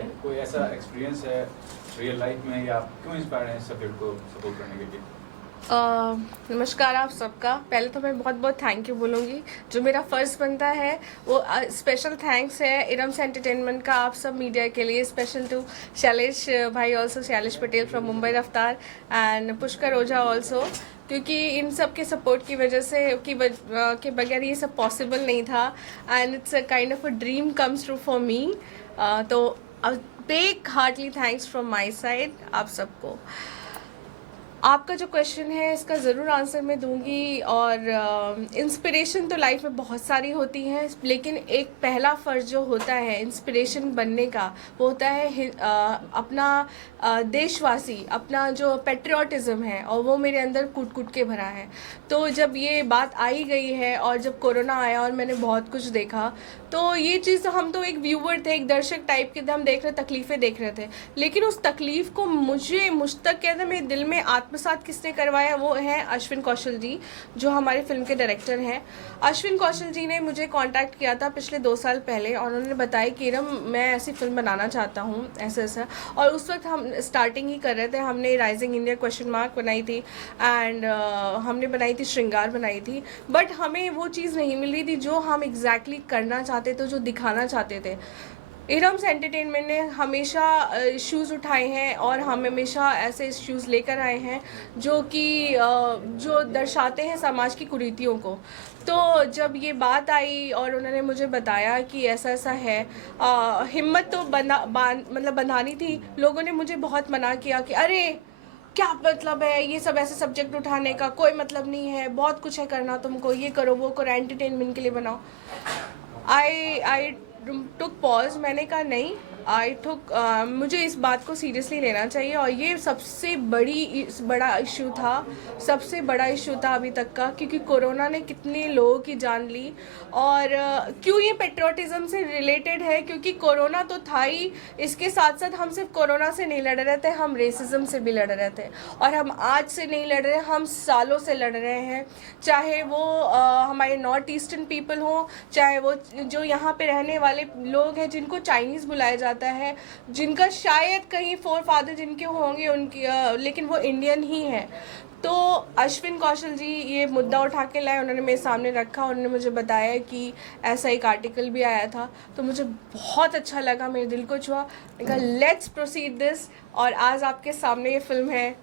है, कोई ऐसा एक्सपीरियंस है रियल लाइफ में, या आप क्यों इंस्पायर्ड हैं इस सब्जेक्ट को सपोर्ट करने के लिए? नमस्कार आप सबका। पहले तो मैं बहुत बहुत थैंक यू बोलूँगी। जो मेरा फ़र्ज़ बनता है वो स्पेशल थैंक्स है इरम्स एंटरटेनमेंट का, आप सब मीडिया के लिए। स्पेशल टू शैलेश भाई ऑल्सो, शैलेश पटेल फ्रॉम मुंबई रफ्तार एंड पुष्कर ओझा ऑल्सो, क्योंकि इन सब के सपोर्ट की वजह से के बगैर ये सब पॉसिबल नहीं था। And it's a kind of a dream comes true for me. तो big heartly thanks from my side आप सबको। आपका जो क्वेश्चन है इसका ज़रूर आंसर मैं दूंगी। और इंस्पिरेशन तो लाइफ में बहुत सारी होती हैं, लेकिन एक पहला फ़र्ज़ जो होता है इंस्पिरेशन बनने का वो होता है अपना देशवासी, अपना जो पेट्रियाटिज़म है, और वो मेरे अंदर कूट कूट के भरा है। तो जब ये बात आई गई है और जब कोरोना आया और मैंने बहुत कुछ देखा, तो ये चीज़ हम तो एक व्यूवर थे, एक दर्शक टाइप के थे, हम देख रहे तकलीफ़ें देख रहे थे। लेकिन उस तकलीफ़ को मुझ तक कहते मेरे दिल में आत्मसात किसने करवाया, वो है अश्विन कौशल जी, जो हमारे फिल्म के डायरेक्टर हैं। अश्विन कौशल जी ने मुझे कांटेक्ट किया था पिछले 2 साल पहले, और उन्होंने बताया कि इरम मैं ऐसी फिल्म बनाना चाहता हूँ, ऐसा ऐसा। और उस वक्त हम स्टार्टिंग ही कर रहे थे। हमने राइजिंग इंडिया क्वेश्चन मार्क बनाई थी, एंड हमने बनाई थी श्रृंगार बनाई थी, बट हमें वो चीज़ नहीं मिल रही थी जो हम एग्जैक्टली करना चाहते थे, जो दिखाना चाहते थे। इरम्स एंटरटेनमेंट ने हमेशा इश्यूज़ उठाए हैं, और हम हमेशा ऐसे इश्यूज़ लेकर आए हैं जो कि जो दर्शाते हैं समाज की कुरीतियों को। तो जब ये बात आई और उन्होंने मुझे बताया कि ऐसा ऐसा है, हिम्मत तो मतलब बंधानी थी। लोगों ने मुझे बहुत मना किया कि अरे क्या मतलब है ये सब ऐसे सब्जेक्ट उठाने का, कोई मतलब नहीं है, बहुत कुछ है करना तुमको, ये करो वो करो, एंटरटेनमेंट के लिए बनाओ। आई टुक पॉज। मैंने कहा नहीं, मुझे इस बात को सीरियसली लेना चाहिए, और ये सबसे बड़ा इशू था, सबसे बड़ा इशू था अभी तक का, क्योंकि कोरोना ने कितने लोगों की जान ली। और क्यों ये पेट्रियाटिज़म से रिलेटेड है, क्योंकि कोरोना तो था ही, इसके साथ साथ हम सिर्फ कोरोना से नहीं लड़ रहे थे, हम रेसिज्म से भी लड़ रहे थे। और हम आज से नहीं लड़ रहे, हम सालों से लड़ रहे हैं। चाहे वो हमारे नॉर्थ ईस्टर्न पीपल हों, चाहे वो जो यहाँ पे रहने वाले लोग हैं जिनको चाइनीज़ बुलाया जाता है, जिनका शायद कहीं फोर फादर जिनके होंगे उनकी, लेकिन वो इंडियन ही हैं। तो अश्विन कौशल जी ये मुद्दा उठा के लाए, उन्होंने मेरे सामने रखा, उन्होंने मुझे बताया कि ऐसा एक आर्टिकल भी आया था। तो मुझे बहुत अच्छा लगा, मेरे दिल को छुआ। मैंने कहा लेट्स प्रोसीड दिस, और आज आपके सामने ये फिल्म है।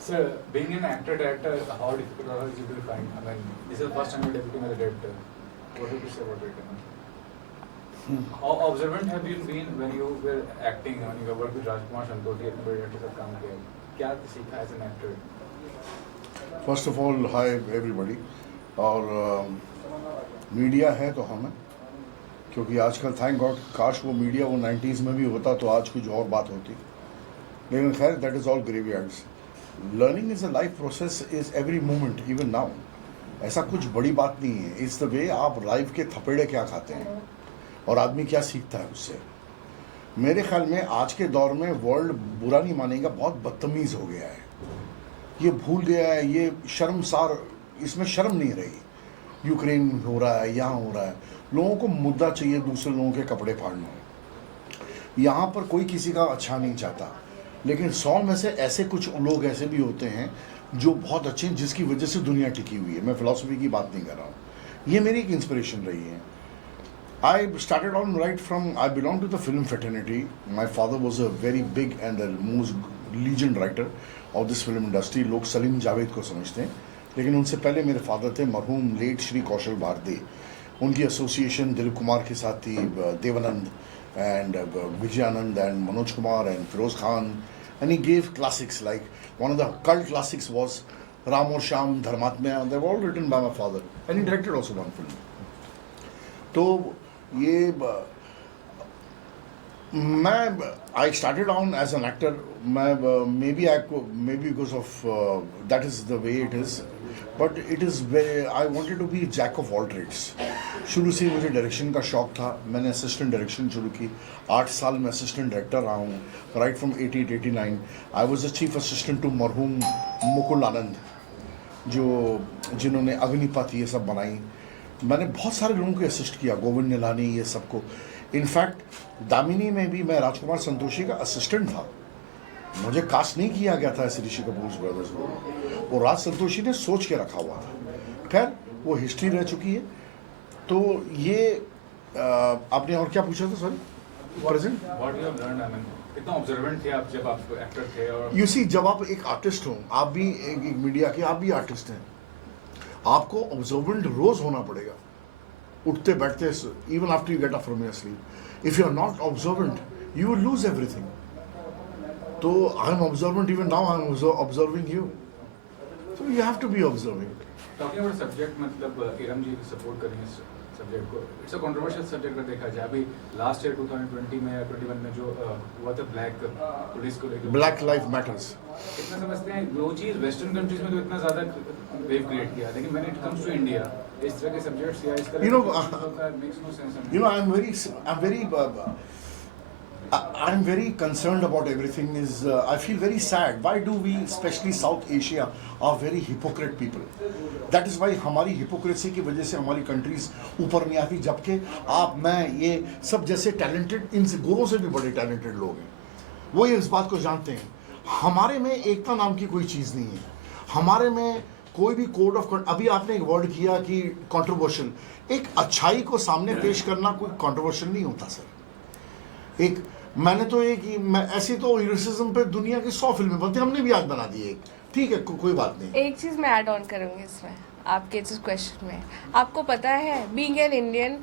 Sir, being an actor director, how difficult or easy do you find? I mean, this is the first time you're debuting as a director. What would you say about it? How observant have you been when you were acting, when you worked with Rajkumar Shankoti, इतने बड़े director से काम किया? क्या सीखा as an actor? First of all hi everybody. और media है तो हम हैं, क्योंकि आजकल थैंक गॉड, काश वो मीडिया वो 90s में भी होता तो आज कुछ और बात होती, लेकिन खैर that is all graveyards. Learning is a life process, is every moment even now. ऐसा कुछ बड़ी बात नहीं है, इट्स द वे आप लाइफ के थपेड़े क्या खाते हैं और आदमी क्या सीखता है उससे। मेरे ख्याल में आज के दौर में वर्ल्ड बुरा नहीं मानेगा, बहुत बदतमीज़ हो गया है, ये भूल गया है, ये शर्मसार, इसमें शर्म नहीं रही। यूक्रेन हो रहा है, यहाँ हो रहा है, लोगों को मुद्दा चाहिए दूसरे लोगों के कपड़े फाड़ना। यहाँ पर कोई किसी का अच्छा नहीं चाहता, लेकिन 100 में से ऐसे कुछ लोग ऐसे भी होते हैं जो बहुत अच्छे हैं, जिसकी वजह से दुनिया टिकी हुई है। मैं फिलॉसफी की बात नहीं कर रहा हूँ, ये मेरी एक इंस्पिरेशन रही है। I started on right from, I belong to the film fraternity. My father was a very big and the most legend writer of this film industry. लोग सलीम जावेद को समझते हैं, लेकिन उनसे पहले मेरे फादर थे मरहूम लेट श्री कौशल भारती। उनकी एसोसिएशन दिलीप कुमार के साथ थी, Dev Anand and Vijay Anand and Manoj Kumar and Firoz Khan, and he gave classics, like one of the cult classics was Ram और श्याम धर्मात्मा. They were all written by my father, and he directed also one film. तो ये मैं I started on as an actor. मैं maybe because of that is the way it is, but it is very, I wanted to be jack of all trades. शुरू से मुझे direction का शौक था, मैंने असिस्टेंट डायरेक्शन शुरू की, 8 साल में असिस्टेंट डायरेक्टर रहा हूँ, right from 88-89। I was the chief assistant to मरहूम मुकुल आनंद, जिन्होंने अग्निपथ ये सब बनाई। मैंने बहुत सारे लोगों को असिस्ट किया, गोविंद निलानी, ये सबको। इनफैक्ट दामिनी में भी मैं राजकुमार संतोषी का असिस्टेंट था, मुझे कास्ट नहीं किया गया था ऐसे ऋषि कपूर ब्रदर्स को, वो राज संतोषी ने सोच के रखा हुआ था। खैर वो हिस्ट्री रह चुकी है। तो ये आपने और क्या पूछा था sorry? Present What you have learned, I mean, कितना ऑब्जर्वेंट थे आप जब आप एक्टर थे? और यू सी, जब आप एक आर्टिस्ट हो, आप भी एक मीडिया के, आप भी आर्टिस्ट हैं, आपको ऑब्जर्वेंट रोज होना पड़ेगा, उठते बैठते, even after you get up from your sleep. If you are not observant you will lose everything. तो I am observant, even now I am observing you, so you have to be observing. Talking about subject, मतलब इरम जी support करेंगे इस subject को। It's a controversial subject अगर देखा जाए। अभी last year 2020 में या 21 में जो हुआ था ब्लैक पुलिस को लेकर, Black Lives Matters. इतना समझते हैं वो चीज़ वेस्टर्न कंट्रीज में तो इतना ज़्यादा वेव क्रिएट किया, लेकिन when it comes to India इस तरह के सब्जेक्ट्स या इस तरह You know, makes no sense. You know, I'm very concerned about everything. I feel very sad. Why do we, especially South Asia, are very hypocrite people? That is why हमारी hypocrisy की वजह से हमारी countries ऊपर नहीं आती, जबकि आप, मैं, ये सब जैसे talented, इनसे गोरों से भी बड़े talented लोग हैं, वो ये इस बात को जानते हैं। हमारे में एकता नाम की कोई चीज़ नहीं है, हमारे में कोई भी कोड ऑफ, अभी आपने एक वर्ड किया कि कंट्रोवर्शियल, एक अच्छाई को सामने पेश करना कोई कंट्रोवर्शियल नहीं होता सर। एक मैंने तो ऐसी तो रेसिज्म पे दुनिया की 100 फिल्में बनती, हमने भी आज बना दी एक, ठीक है, कोई बात नहीं। एक चीज़ मैं ऐड ऑन करूँगी इसमें आपके जिस क्वेश्चन में, आपको पता है being an Indian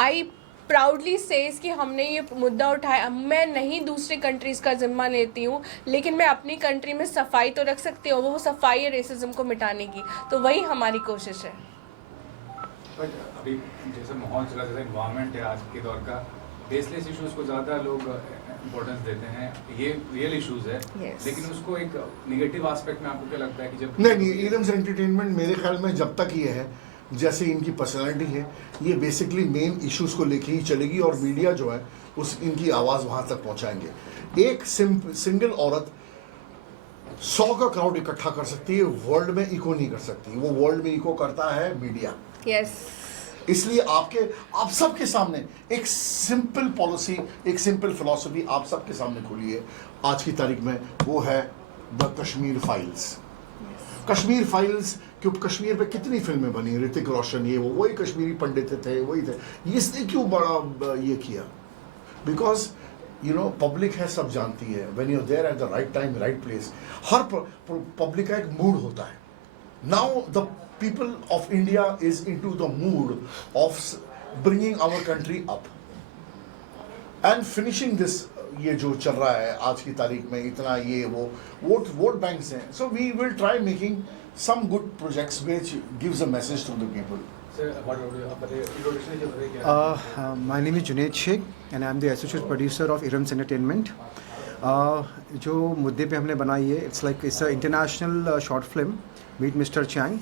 I proudly says कि हमने ये मुद्दा उठाया। मैं नहीं दूसरी कंट्रीज़ का जिम्मा लेती हूँ, लेकिन मैं अपनी कंट्री में सफाई तो रख सकती हूँ, वो सफाई है रेसिज्म को मिटाने की, तो वही हमारी कोशिश है। बट अभी जैसे माहौल चला, जैसा इन्वायरमेंट है आज के दौर का, बेसलेस इश्यूज को ज़्यादा लोग इम्पोर्टेंस देते हैं, ये रियल इश्यूज है। Yes. लेकिन उसको एक नेगेटिव एस्पेक्ट में आपको क्या लगता है कि जब नहीं, इरम्स एंटरटेनमेंट मेरे ख्याल में जब तक ये है, जैसे इनकी पर्सनालिटी है, ये बेसिकली मेन इश्यूज को लेके ही चलेगी, और मीडिया जो है उस इनकी आवाज़ वहाँ तक पहुँचाएंगे। एक सिंगल औरत 100 का क्राउड इकट्ठा कर सकती है, वर्ल्ड में इको नहीं कर सकती, वो वर्ल्ड में इको करता है मीडिया। यस, इसलिए आप सबके सामने एक सिंपल पॉलिसी, एक सिंपल फिलॉसफी आप सबके सामने खुली है आज की तारीख में, वो है the Kashmir files. Kashmir files, क्यों कश्मीर पे कितनी फिल्में बनी, ऋतिक रोशन, ये वो, वही कश्मीरी पंडित थे, वही थे, इसने क्यों बड़ा ये किया? बिकॉज यू नो पब्लिक है, सब जानती है, when you are there at the right time right place, हर पब्लिक का एक मूड होता है। Now the people of India is into the mood of bringing our country up and finishing this, ये जो चल रहा है आज की तारीख में, इतना ये वो वोट बैंक्स हैं, so we will try making some good projects which gives a message to the people. Sir, what about you? आप बताइए, introduction जो बताइए क्या? My name is Junaid Sheikh and I am the associate producer of Irams Entertainment. जो मुद्दे पे हमने बनाई है, it's a international short film, Meet Mr. Chang.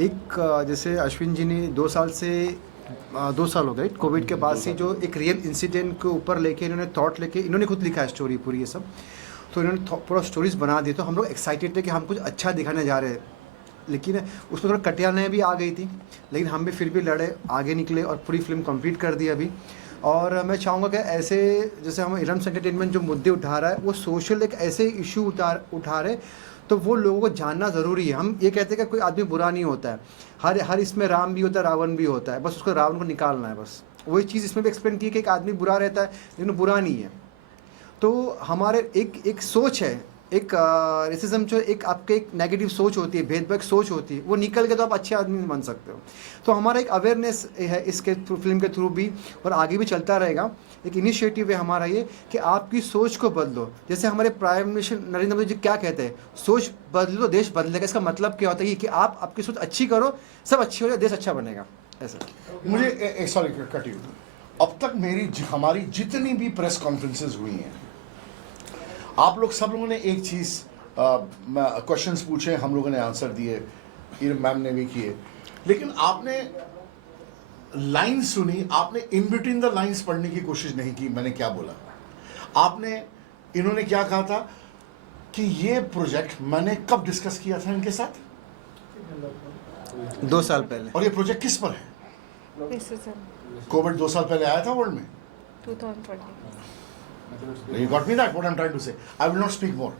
एक जैसे अश्विन जी ने 2 साल हो गए कोविड के बाद से, जो एक रियल इंसिडेंट के ऊपर लेके इन्होंने थॉट लेके, इन्होंने खुद लिखा है स्टोरी पूरी ये सब, तो इन्होंने पूरा स्टोरीज बना दी। तो हम लोग एक्साइटेड थे कि हम कुछ अच्छा दिखाने जा रहे हैं, लेकिन उसमें थोड़ा कटियाने भी आ गई थी, लेकिन हम भी फिर भी लड़े, आगे निकले और पूरी फिल्म कंप्लीट कर दी अभी। और मैं चाहूँगा कि ऐसे जैसे हम इरम्स एंटरटेनमेंट जो मुद्दे उठा रहा है, वो सोशल एक ऐसे इशू उठा रहे, तो वो लोगों को जानना ज़रूरी है। हम ये कहते हैं कि कोई आदमी बुरा नहीं होता है, हर इसमें राम भी होता है, रावण भी होता है, बस उसको रावण को निकालना है, बस वही चीज़ इसमें भी एक्सप्लेन की है कि एक आदमी बुरा रहता है लेकिन बुरा नहीं है। तो हमारे एक सोच है, एक रेसिज्म जो एक आपके एक नेगेटिव सोच होती है, भेदभाव सोच होती है, वो निकल के तो आप अच्छे आदमी बन सकते हो। तो हमारा एक अवेयरनेस है इसके फिल्म के थ्रू भी, और आगे भी चलता रहेगा। एक इनिशिएटिव है हमारा ये कि आपकी सोच को बदलो। जैसे हमारे प्राइम मिनिस्टर नरेंद्र मोदी जी क्या कहते हैं, सोच बदलो तो देश बदलेगा। इसका मतलब क्या होता है कि आप आपकी सोच अच्छी करो, सब अच्छी हो जाए, देश अच्छा बनेगा। ऐसा मुझे सॉरी कट यू, अब तक हमारी जितनी भी प्रेस कॉन्फ्रेंसेज हुई हैं, आप लोग सब लोगों ने एक चीज़ क्वेश्चंस पूछे, हम लोगों ने आंसर दिए, इरम मैम ने भी किए, लेकिन आपने लाइन सुनी, आपने इन बिटवीन द लाइंस पढ़ने की कोशिश नहीं की। मैंने क्या बोला, इन्होंने क्या कहा था कि ये प्रोजेक्ट मैंने कब डिस्कस किया था इनके साथ? 2 साल पहले। और ये प्रोजेक्ट किस पर है? रेसिज्म। कोविड 2 साल पहले आया था वर्ल्ड में, 2020. मतलब it's been- You got me that? What I'm trying to say. I will not speak more.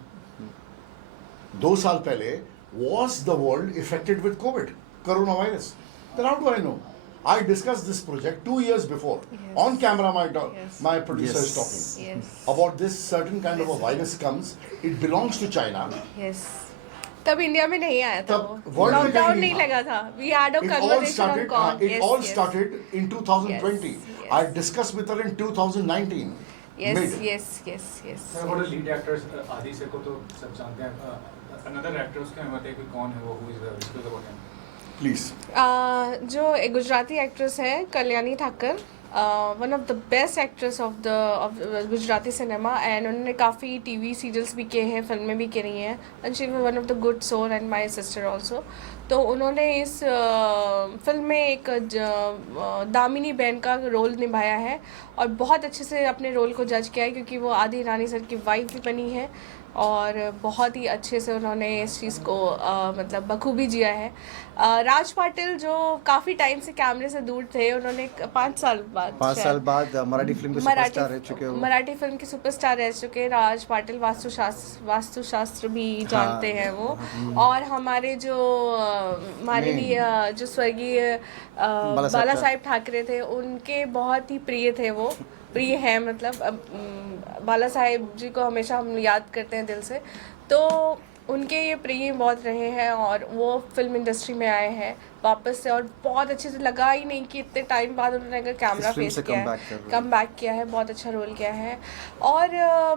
2 साल पहले was the world affected with COVID, coronavirus? Then how do I know? I discussed this project 2 years before. Yes. On camera, Yes. my producer is Yes. talking Yes. about this certain kind of a virus comes. It belongs to China. Yes. तब India में नहीं आया था तब वो world में lockdown कहीं नहीं नहीं लगा था we had a It all conversation on started. Call It all started in 2020. Yes, I yes. discussed with her in 2019. Yes Mid. Yes yes yes Sir, about the lead actors, आदि से को तो सब जानते हैं. Another actor उसके में बताइए कि कौन है वो, who is the, discuss about him. Please. जो एक गुजराती एक्ट्रेस है Kalyani Thakar one of the best actress of Gujarati cinema and उन्होंने काफ़ी टीवी सीरियल्स भी किए हैं, फिल्में भी करी हैं and she one of the good soul and my sister also. तो उन्होंने इस फिल्म में एक दामिनी बहन का रोल निभाया है और बहुत अच्छे से अपने रोल को जज किया है क्योंकि वो आदि ईरानी सर की वाइफ भी बनी है और बहुत ही अच्छे से उन्होंने इस चीज़ को मतलब बखूबी जिया है. राज पाटिल जो काफ़ी टाइम से कैमरे से दूर थे, उन्होंने 5 साल बाद 5 साल बाद मराठी फिल्म के सुपरस्टार रह चुके हो. मराठी फिल्म के सुपरस्टार रह चुके राज पाटिल वास्तुशास्त्र भी जानते हैं वो. और हमारे जो माननीय जो स्वर्गीय बाला साहेब ठाकरे थे उनके बहुत ही प्रिय थे वो, प्रिय है मतलब बाला साहेब जी को हमेशा हम याद करते हैं दिल से. तो उनके ये प्रिय बहुत रहे हैं और वो फिल्म इंडस्ट्री में आए हैं वापस से और बहुत अच्छे से लगा ही नहीं कि इतने टाइम बाद उन्होंने अगर कैमरा इस फिल्म फेस से किया comeback है, कर रहे हैं. कम बैक किया है, बहुत अच्छा रोल किया है. और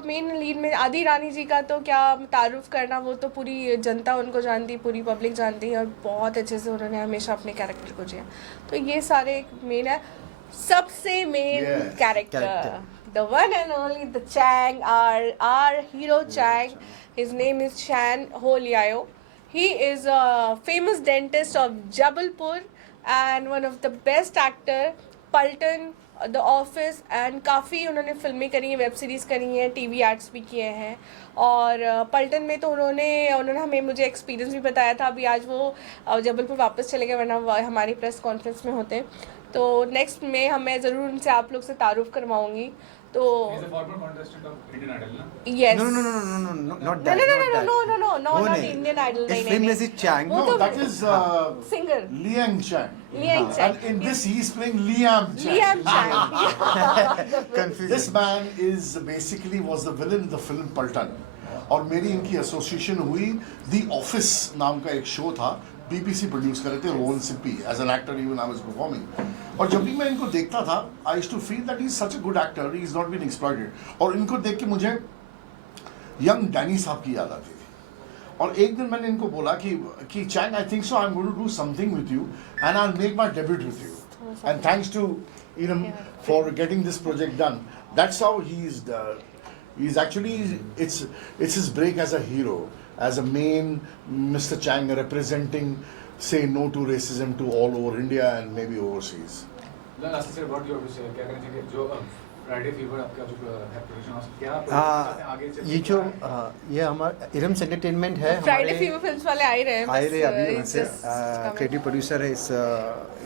मेन लीड में आदि रानी जी का तो क्या तारुफ करना, वो तो पूरी जनता उनको जानती, पूरी पब्लिक जानती है और बहुत अच्छे से उन्होंने हमेशा अपने कैरेक्टर को जिया. तो ये सारे मेन है. सबसे main Yes. Character Character. the one and only the Chang, our hero Chang. His name is Chan Ho Liao. He is a famous dentist of Jabalpur and one of the best actor. Paltan, The Office and काफ़ी उन्होंने फिल्में करी हैं, web series करी हैं, TV ads भी किए हैं. और पल्टन में तो उन्होंने हमें मुझे एक्सपीरियंस भी बताया था. अभी आज वो जबलपुर वापस चले गए वरना वो हमारी प्रेस कॉन्फ्रेंस में होते. तो नेक्स्ट में मैं ज़रूर उनसे आप लोग से तारुफ करवाऊँगी. तो He's a former contestant of Indian Idol, ना? Yes No, not no that. no no not no that. no no no no वो not नहीं. Indian Idol. इस नहीं फिल्म में नहीं से चैंग. वो No, तो- that is singer Liang Chang. Liang Chang. And in this, he is playing Liam Chang. Liam Chang. Confusing. This man is basically was the villain in the film Paltan. और मेरी इनकी association हुई the office नाम का एक show था, BBC produce कर रहे थे, Rohan Sippy as an actor even I was performing. और जब भी मैं इनको देखता था I used to feel that he is such a good actor, he is not been exploited. और इनको देख के मुझे यंग डैनी साहब की याद आती थी. और एक दिन मैंने इनको बोला कि चैंग I think so I am going to do something with you and I will make my debut with you. And thanks to for getting this project done. That's how he's actually it's his break as a hero, as a main Mr. Chang representing say no to racism to all over India and maybe overseas. Lastly, sir, what you have to say? क्या करना चाहिए जो Friday fever आपका जो है production क्या आगे चल ये जो ये हमारा इरम्स एंटरटेनमेंट है. फ्राइडे हमारे फीवर फिल्म्स वाले आ रहे हैं. आए रहे अभी it's उनसे just coming. क्रिएटिव प्रोड्यूसर है इस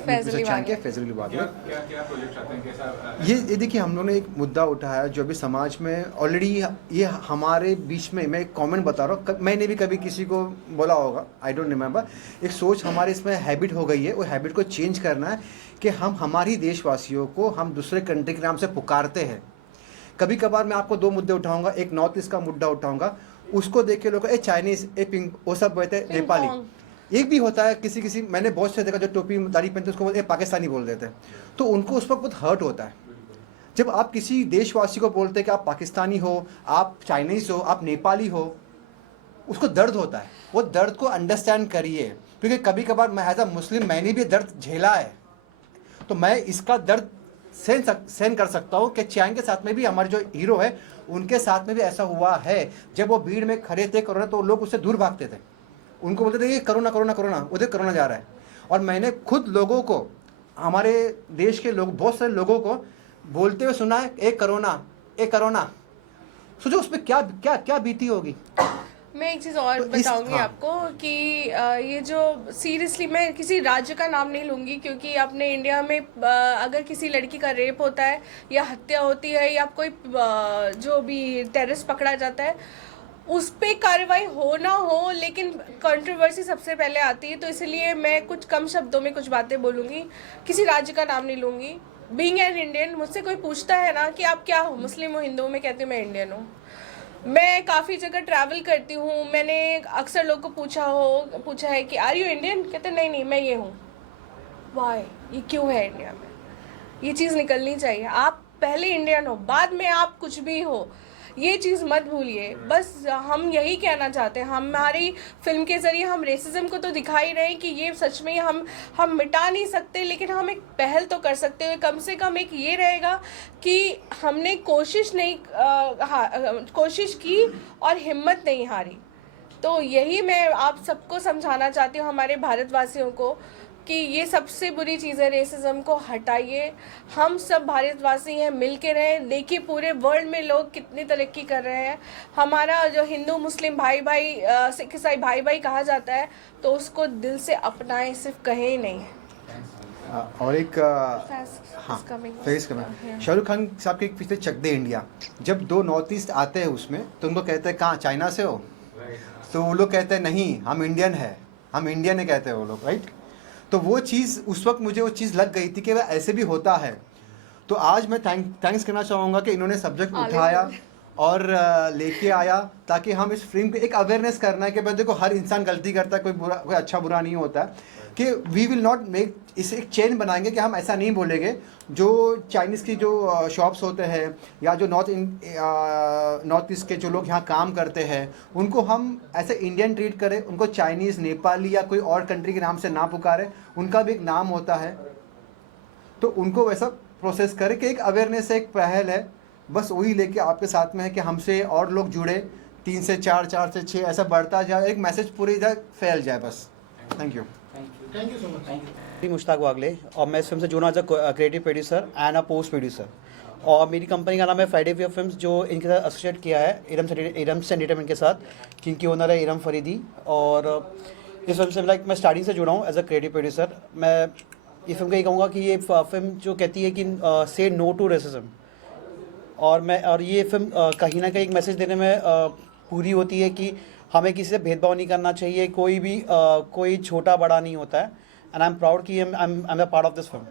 फैजल चैंग के, लिबांग। फैजल लिबांग. क्या क्या क्या प्रोजेक्ट चाहते हैं, कैसा ये देखिए हम लोगों ने एक मुद्दा उठाया जो अभी समाज में ऑलरेडी ये हमारे बीच में, मैं एक कमेंट बता रहा हूँ, मैंने भी कभी किसी को बोला होगा, आई डोंट रिमेम्बर. एक सोच हमारे इसमें हैबिट हो गई है, वो हैबिट को चेंज करना है कि हम हमारी देशवासियों को हम दूसरे कंट्री के नाम से पुकारते हैं. कभी कभार मैं आपको 2 मुद्दे उठाऊंगा, एक नॉर्थ ईस्ट का मुद्दा उठाऊंगा, उसको देख के लोग ए चाइनीज ए पिंग वो सब बोलते हैं, नेपाली. एक भी होता है किसी मैंने बहुत से देखा जो टोपी दाढ़ी पहनते उसको बोलते पाकिस्तानी बोल देते हैं. तो उनको उस वक्त बहुत हर्ट होता है जब आप किसी देशवासी को बोलते हैं कि आप पाकिस्तानी हो, आप चाइनीज हो, आप नेपाली हो. उसको दर्द होता है. वो दर्द को अंडरस्टैंड करिए, क्योंकि कभी कभार मैं एज अ मुस्लिम मैंने भी दर्द झेला है. तो मैं इसका दर्द सहन कर सकता हूँ कि चैंग के साथ में भी हमारे जो हीरो है उनके साथ में भी ऐसा हुआ है. जब वो भीड़ में खड़े थे कोरोना, तो लोग उससे दूर भागते थे. उनको बोलते थे ये कोरोना कोरोना कोरोना, उधर कोरोना जा रहा है. और मैंने खुद लोगों को, हमारे देश के लोग, बहुत सारे लोगों को बोलते हुए सुना है ए कोरोना ए कोरोना. सोचो उस पर क्या क्या क्या बीती होगी. मैं एक चीज़ और तो इस- बताऊंगी हाँ। आपको कि ये जो सीरियसली मैं किसी राज्य का नाम नहीं लूँगी, क्योंकि अपने इंडिया में अगर किसी लड़की का रेप होता है या हत्या होती है या कोई जो भी टेररिस्ट पकड़ा जाता है, उस पे कार्रवाई हो ना हो, लेकिन कंट्रोवर्सी सबसे पहले आती है। तो इसलिए मैं कुछ कम शब्दों में कुछ बातें बोलूँगी, किसी राज्य का नाम नहीं लूँगी। बीइंग एन इंडियन, मुझसे कोई पूछता है ना कि आप क्या हो, मुस्लिम हो, हिंदू हो, मैं कहती हूँ मैं इंडियन हूँ। मैं काफ़ी जगह ट्रैवल करती हूँ, मैंने अक्सर लोग को पूछा है कि आर यू इंडियन, कहते नहीं नहीं मैं ये हूँ। वाई, ये क्यों है इंडिया में? ये चीज़ निकलनी चाहिए। आप पहले इंडियन हो, बाद में आप कुछ भी हो, ये चीज़ मत भूलिए। बस हम यही कहना चाहते हैं, हमारी फिल्म के ज़रिए हम रेसिज्म को तो दिखा ही रहे हैं कि ये सच में हम मिटा नहीं सकते, लेकिन हम एक पहल तो कर सकते हैं। कम से कम एक ये रहेगा कि हमने कोशिश की और हिम्मत नहीं हारी। तो यही मैं आप सबको समझाना चाहती हूँ, हमारे भारतवासियों को, कि ये सबसे बुरी चीज़ है, रेसिज्म को हटाइए। हम सब भारतवासी हैं, मिल के रहें। देखिए पूरे वर्ल्ड में लोग कितनी तरक्की कर रहे हैं। हमारा जो हिंदू मुस्लिम भाई भाई, सिख ईसाई भाई भाई कहा जाता है, तो उसको दिल से अपनाएं, सिर्फ कहें नहीं। और एक हाँ फेस कमेंट, शाहरुख खान साहब के एक पिछले चक दे इंडिया, जब दो नॉर्थ ईस्ट आते हैं उसमें, तो उनको कहते हैं कहाँ चाइना से हो, तो वो लोग कहते हैं नहीं हम इंडियन है, हम इंडियन है कहते हैं वो लोग, राइट। तो वो चीज़ उस वक्त मुझे वो चीज़ लग गई थी कि वह ऐसे भी होता है। तो आज मैं थैंक्स करना चाहूँगा कि इन्होंने सब्जेक्ट उठाया और लेके आया, ताकि हम इस फिल्म को एक अवेयरनेस करना है कि भाई देखो हर इंसान गलती करता है, कोई अच्छा बुरा नहीं होता है, कि वी विल नॉट मेक, इसे एक चेन बनाएंगे कि हम ऐसा नहीं बोलेंगे। जो चाइनीज़ की जो शॉप्स होते हैं या जो नॉर्थ ईस्ट के जो लोग यहाँ काम करते हैं, उनको हम ऐसे इंडियन ट्रीट करें, उनको चाइनीज़, नेपाली या कोई और कंट्री के नाम से ना पुकारें, उनका भी एक नाम होता है, तो उनको वैसा प्रोसेस करें कि एक अवेयरनेस, एक पहल है। बस वही लेके आपके साथ में है कि हमसे और लोग जुड़े, 3 से 4, 4 से 6 ऐसा बढ़ता जाए, एक मैसेज पूरी इधर फैल जाए बस। Thank you. Thank you so much. Mushtaq Wagle, और मैं इस फिल्म से जुड़ा as a creative producer and a post producer. और मेरी कंपनी का नाम है फ्राइडे फीवर फिल्म्स, जो इनके साथ एसोसिएट किया है इरम एंटरटेनमेंट के साथ, जिनकी ओनर है इरम फरीदी। और इस फिल्म से मैं स्टार्टिंग से जुड़ा हूँ एज अ क्रिएटिव प्रोड्यूसर। मैं ये फिल्म का ये कहूँगा कि ये फिल्म जो कहती है कि से नो टू रेसिज्म, और ये फिल्म कहीं ना कहीं एक मैसेज देने में पूरी होती है कि हमें किसी से भेदभाव नहीं करना चाहिए, कोई छोटा बड़ा नहीं होता है। एंड आई एम प्राउड कि I am a part of this film.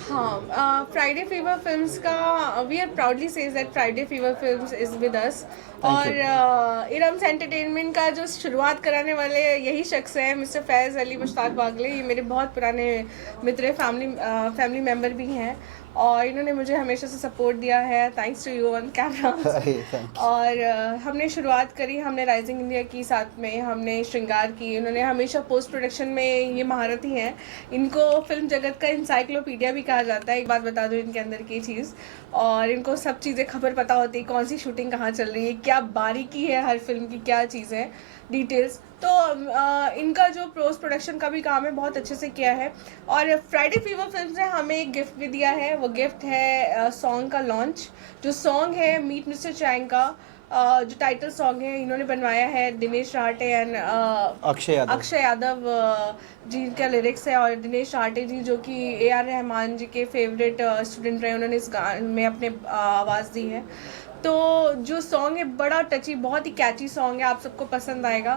हाँ, फ्राइडे फीवर फिल्म्स का we are proudly says that Friday Fever Films is with us. और इरम्स एंटरटेनमेंट का जो शुरुआत कराने वाले यही शख्स हैं, मिस्टर फैज़ अली मुश्ताक वागले। ये मेरे बहुत पुराने मित्र, फैमिली मेम्बर भी हैं, और इन्होंने मुझे हमेशा से सपोर्ट दिया है। Thanks to you on camera. और हमने शुरुआत करी, हमने राइजिंग इंडिया की, साथ में हमने श्रृंगार की। इन्होंने हमेशा पोस्ट प्रोडक्शन में ये महारथी हैं। इनको फिल्म जगत का इंसाइक्लोपीडिया भी कहा जाता है। एक बात बता दूँ इनके अंदर की चीज़, और इनको सब चीज़ें खबर पता होती है, कौन सी शूटिंग कहाँ चल रही है, क्या बारीकी है हर फिल्म की, क्या चीज़ें, डिटेल्स। तो इनका जो पोस्ट प्रोडक्शन का भी काम है बहुत अच्छे से किया है। और फ्राइडे फीवर फिल्म्स ने हमें एक गिफ्ट भी दिया है। वो गिफ्ट है सॉन्ग का लॉन्च। जो सॉन्ग है मीट मिस्टर चैंग का, जो टाइटल सॉन्ग है, इन्होंने बनवाया है दिनेश राहटे एंड अक्षय यादव जी का लिरिक्स है। और दिनेश राहटे जी जो कि AR रहमान जी के फेवरेट स्टूडेंट रहे, उन्होंने इस गाने में अपने आवाज़ दी है। तो जो सॉन्ग है बड़ा टची, बहुत ही कैची सॉन्ग है, आप सबको पसंद आएगा।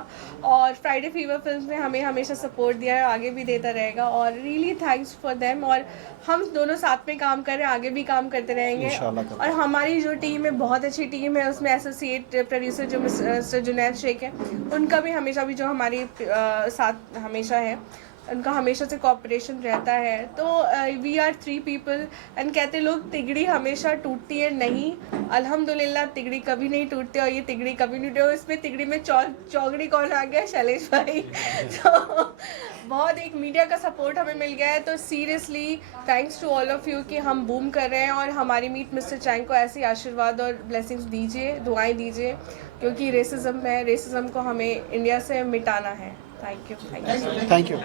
और फ्राइडे फीवर फिल्म्स ने हमें हमेशा सपोर्ट दिया है, आगे भी देता रहेगा, और रियली थैंक्स फॉर देम। और हम दोनों साथ में काम कर रहे हैं, आगे भी काम करते रहेंगे। और हमारी जो टीम है बहुत अच्छी टीम है, उसमें एसोसिएट प्रोड्यूसर जो मिस्टर जुनैद शेख है, उनका भी हमेशा भी जो हमारी साथ हमेशा है, उनका हमेशा से कोऑपरेशन रहता है। तो वी आर 3 पीपल। एंड कहते लोग तिगड़ी हमेशा टूटती है, नहीं, अल्हम्दुलिल्लाह तिगड़ी कभी नहीं टूटती, और ये तिगड़ी कभी नहीं टूटे। इसमें तिगड़ी में चौगड़ी कौन आ गया? शैलेश भाई। तो बहुत एक मीडिया का सपोर्ट हमें मिल गया है। तो seriously thanks to all of you कि हम बूम कर रहे हैं, और हमारी मीट मिस्टर चैंग को ऐसे आशीर्वाद और ब्लेसिंग्स दीजिए, दुआएं दीजिए, क्योंकि रेसिज्म को हमें इंडिया से मिटाना है। Thank you.